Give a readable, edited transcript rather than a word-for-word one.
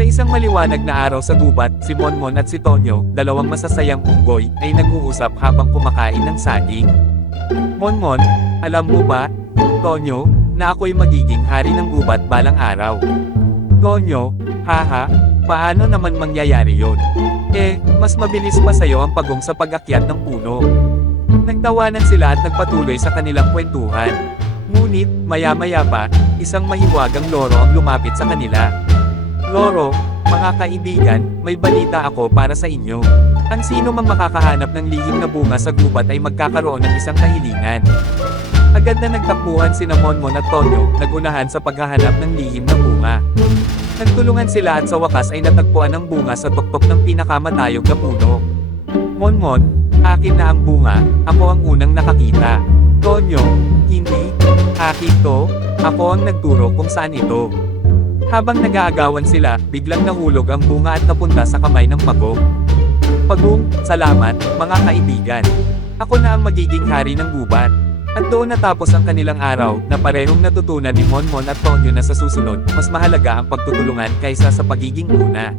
Sa isang maliwanag na araw sa gubat, si Monmon at si Tonyo, dalawang masasayang unggoy, ay nag-uusap habang kumakain ng saging. Monmon, alam mo ba, Tonyo, na ako'y magiging hari ng gubat balang araw. Tonyo, haha, paano naman mangyayari yon? Mas mabilis pa sa'yo ang pagong sa pag-akyat ng puno. Nagtawanan sila at nagpatuloy sa kanilang kwentuhan. Ngunit, maya-maya pa, isang mahiwagang loro ang lumapit sa kanila. Loro, mga kaibigan, may balita ako para sa inyo. Ang sino mang makakahanap ng lihim na bunga sa gubat ay magkakaroon ng isang kahilingan. Agad na nagtakbuhan sina Monmon at Tonyo, nagunahan sa paghahanap ng lihim na bunga. Nagtulungan sila at sa wakas ay natagpuan ang bunga sa tuktok ng pinakamatayog na puno. Monmon, akin na ang bunga, ako ang unang nakakita. Tonyo, hindi, akin to, ako ang nagturo kung saan ito. Habang nag-aagawan sila, biglang nahulog ang bunga at napunta sa kamay ng pagong. Pagong, salamat, mga kaibigan. Ako na ang magiging hari ng gubat. At doon natapos ang kanilang araw, na parehong natutunan ni Monmon at Tonyo na sa susunod, mas mahalaga ang pagtutulungan kaysa sa pagiging una.